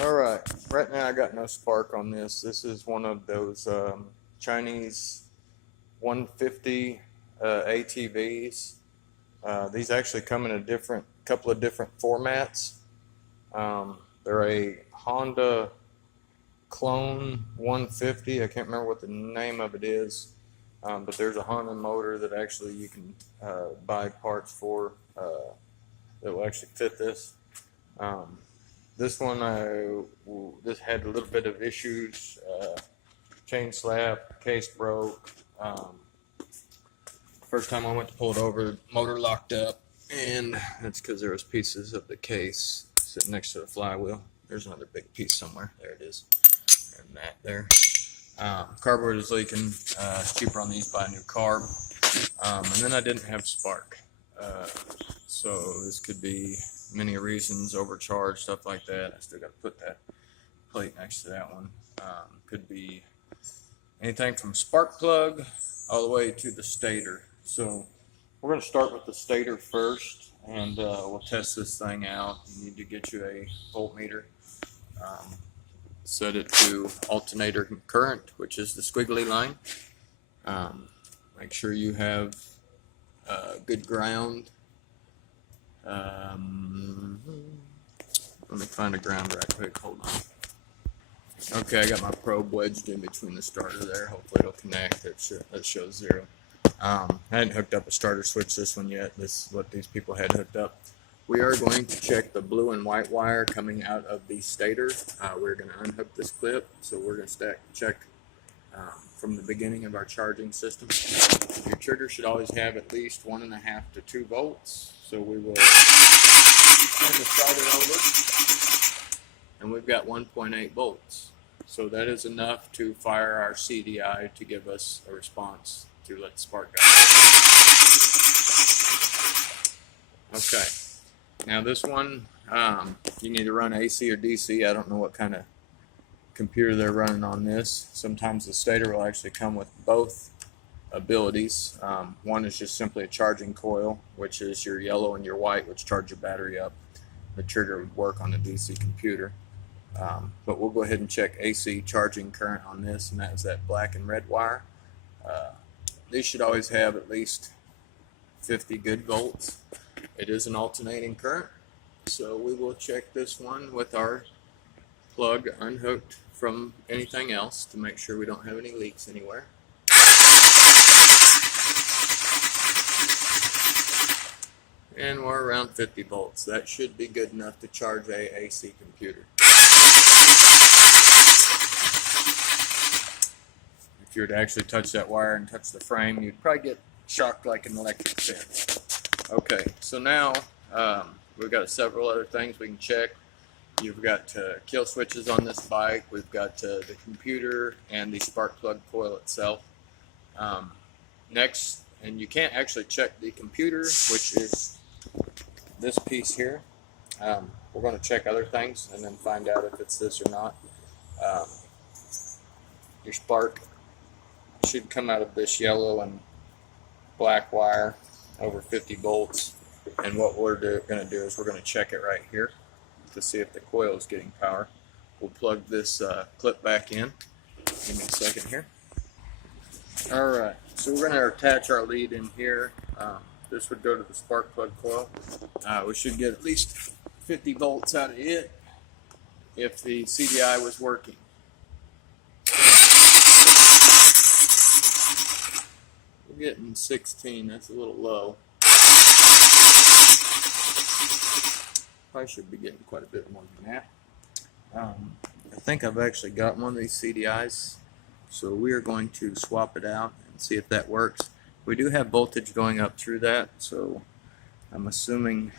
Alright, right now I got no spark on this. This is one of those Chinese 150 ATVs. These actually come in a couple of different formats. They're a Honda Clone 150. I can't remember what the name of it is, but there's a Honda motor that actually you can buy parts for that will actually fit this. This one, this had a little bit of issues. Chain slap, case broke. First time I went to pull it over, motor locked up, and that's because there was pieces of the case sitting next to the flywheel. There's another big piece somewhere. There it is. And that there. Carburetor is leaking. It's cheaper on these, buy a new carb. And then I didn't have spark. So this could be many reasons, overcharged, stuff like that. I still got to put that plate next to that one. Could be anything from spark plug all the way to the stator. So we're going to start with the stator first, and we'll test this thing out. You need to get you a voltmeter. Set it to alternator current, which is the squiggly line. Make sure you have good ground. Let me find a ground right quick. Hold on. Okay, I got my probe wedged in between the starter there. Hopefully it'll connect. That shows 0. I hadn't hooked up a starter switch this one yet. This is what these people had hooked up. We are going to check the blue and white wire coming out of the stator. We're going to unhook this clip, so we're going to check from the beginning of our charging system. Your trigger should always have at least 1.5 to 2 volts. So we will turn the starter over, and we've got 1.8 volts. So that is enough to fire our CDI to give us a response to let the spark go. Okay. Now this one, you need to run AC or DC. I don't know what kind of computer they're running on this. Sometimes the stator will actually come with both abilities. One is just simply a charging coil, which is your yellow and your white, which charge your battery up. The trigger would work on a DC computer. But we'll go ahead and check AC charging current on this, and that is that black and red wire. These should always have at least 50 good volts. It is an alternating current, so we will check this one with our plug unhooked from anything else to make sure we don't have any leaks anywhere. And we're around 50 volts. That should be good enough to charge a AC computer. If you were to actually touch that wire and touch the frame, you'd probably get shocked like an electric fence. Okay, so now we've got several other things we can check. You've got kill switches on this bike. We've got the computer and the spark plug coil itself. Next, and you can't actually check the computer, which is this piece here. We're going to check other things and then find out if it's this or not. Your spark should come out of this yellow and black wire over 50 volts. And what we're going to do is we're going to check it right here to see if the coil is getting power. We'll plug this clip back in. Give me a second here. Alright, so we're going to attach our lead in here. This would go to the spark plug coil. We should get at least 50 volts out of it if the CDI was working. We're getting 16, that's a little low. Probably should be getting quite a bit more than that. I think I've actually got one of these CDIs, so we are going to swap it out and see if that works. We do have voltage going up through that, so I'm assuming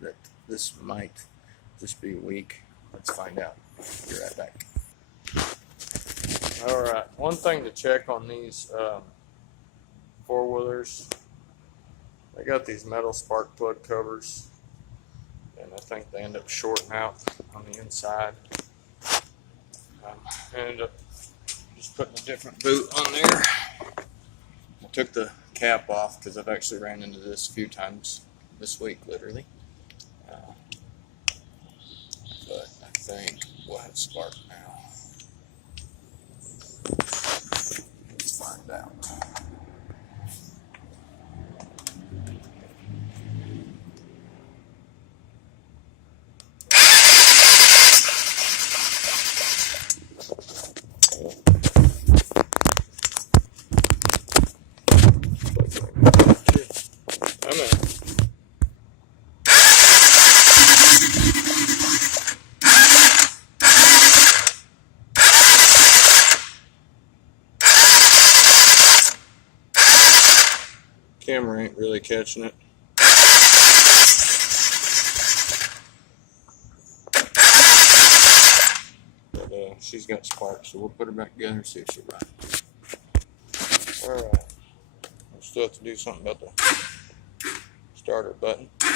that this might just be weak. Let's find out. Be right back. Alright, one thing to check on these four-wheelers, they got these metal spark plug covers, and I think they end up shorting out on the inside. I ended up just putting a different boot on there. I took the cap off because I've actually ran into this a few times this week, literally. But I think what that spark now? Let's find out. I'm in. Camera ain't really catching it. But she's got sparks, so we'll put her back together and see if she'll run. Alright. We'll still have to do something about the starter button. Try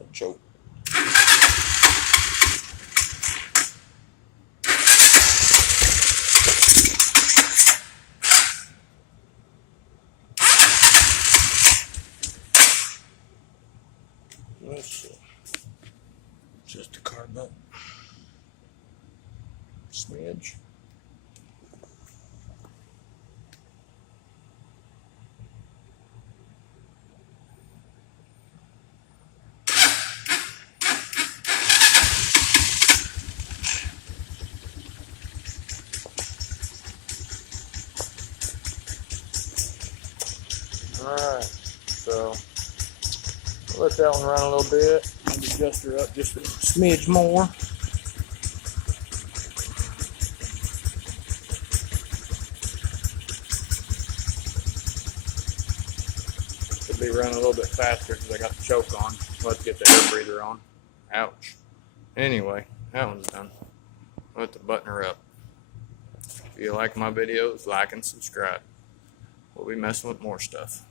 to choke. Let's see. Just a carb up. Smidge. Alright, so we'll let that one run a little bit. Maybe adjust her up just a smidge more. Should be running a little bit faster because I got the choke on. Let's get the air breather on. Ouch. Anyway, that one's done. Let the button her up. If you like my videos, like and subscribe. We'll be messing with more stuff.